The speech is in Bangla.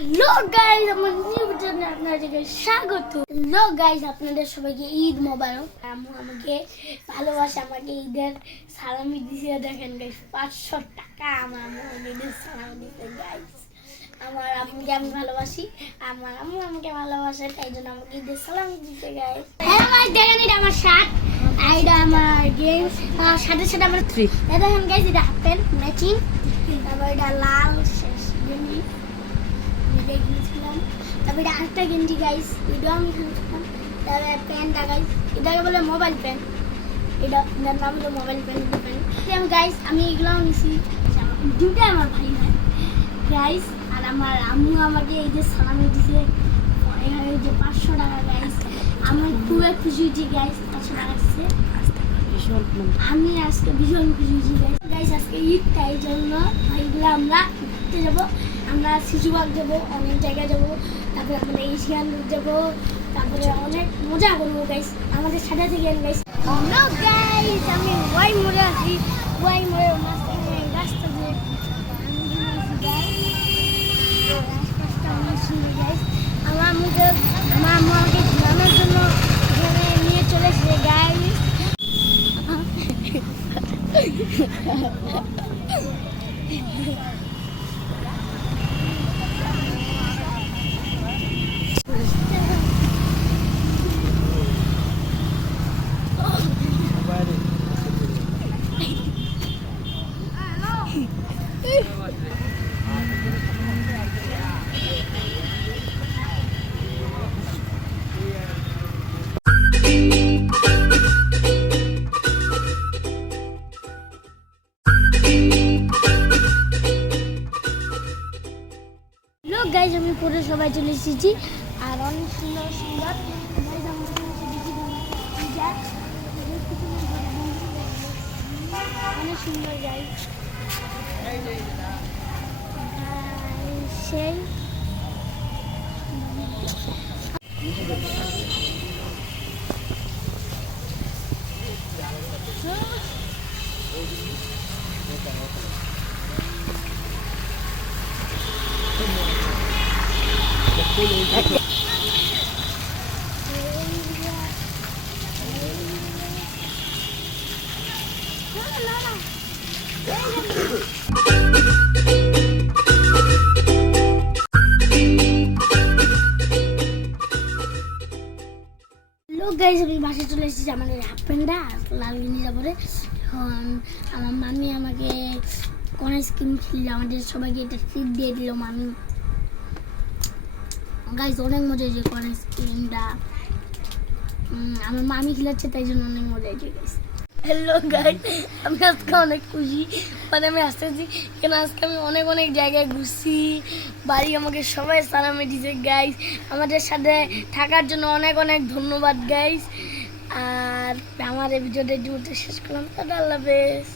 হ্যালো গাইস আমার নিউ ভিডিওতে আপনাদেরকে স্বাগত। হ্যালো গাইস আপনাদের সবাইকে ঈদ মোবারক। আম্মু আমাকে ভালোবাসে আমাকে ঈদের সালামি দিছে। দেখেন গাইস পাঁচশো টাকা আমার ঈদের সালামি গাইস আমার আম্মুকে আমি ভালোবাসি আমার আম্মু আমাকে ভালোবাসে তাই জন্য আমাকে ঈদের সালামি দিতে গাইস হ্যালো গাইস দেখেন এটা আমার শার্ট আর এটা আমার গেমস সাথে সাথে আমার থ্রি এটা দেখেন গাইস এটা হাফ প্যান্ট ম্যাচিং তারপর এটা লাল শেষ এটা কিনেছিলাম তারপরে এটা আরেকটা গেঞ্জি গাইস এটাও আমি কিনেছিলাম তারপরে প্যান্টটা গাইস এটাকে বলে মোবাইল প্যান্ট এটা, এটার নাম হলো মোবাইল প্যান্ট প্যান্ট আমি গাইস আমি এগুলোও নিছি। দুটাই আমার ভাই ভাই গাইস আর আমার আম্মু আমাকে এই যে সালামি দিছে এই যে পাঁচশো টাকা গাইস আমি খুবই খুশি হয়েছি গাইস পাঁচশো টাকা দিচ্ছে আমি আজকে ভীষণ খুশি হয়েছি গাইস আজকে ঈদ তাই জন্য এগুলো আমরা ঘুরতে যাব। আমরা শিশুবাগ যাব অনেক জায়গায় যাব তারপরে আমরা এশিয়ান যাব তারপরে অনেক মজা করব গাইস আমাদের সাথে থেকে গাইস হ্যালো গাইস আমি ওয়াই মোড়ে আছি। ওয়াই মোড়ে মাঝখানে রাস্তা দিয়ে আমার মুখে আমার আম্মু আমাকে ঘুরানোর জন্য এখানে নিয়ে চলে এসেছে গাইস গাইজ আমি পুরো সবাই চলে এসেছি। আর অনেক সুন্দর সুন্দর। অনেক সুন্দর গাই সেই লোক গাইজ আমি বাসে চলে এসেছি এই হাফ প্যান্টটা আর লাল গেঞ্জিটা পরে এখন আমার মামি আমাকে কোন স্কিম ছিল আমাদের সবাইকে এটা ট্রিট দিয়ে দিল মামি। গাইজ অনেক মজা হয়েছে কোন স্কিমটা আমার মামি খেলাচ্ছে, তাই জন্য অনেক মজা হয়েছে গাইজ হ্যালো গাইজ আমি আজকে অনেক খুশি। মানে আমি আসতেছি কেন আজকে আমি অনেক অনেক জায়গায় ঘুরছি। বাড়ি আমাকে সবাই সালামে দিছে গাইজ আমাদের সাথে থাকার জন্য অনেক অনেক ধন্যবাদ গাইজ আর আমার এই ভিডিওটা এই শেষ করলাম। তাহলে আল্লাহ হাফেজ।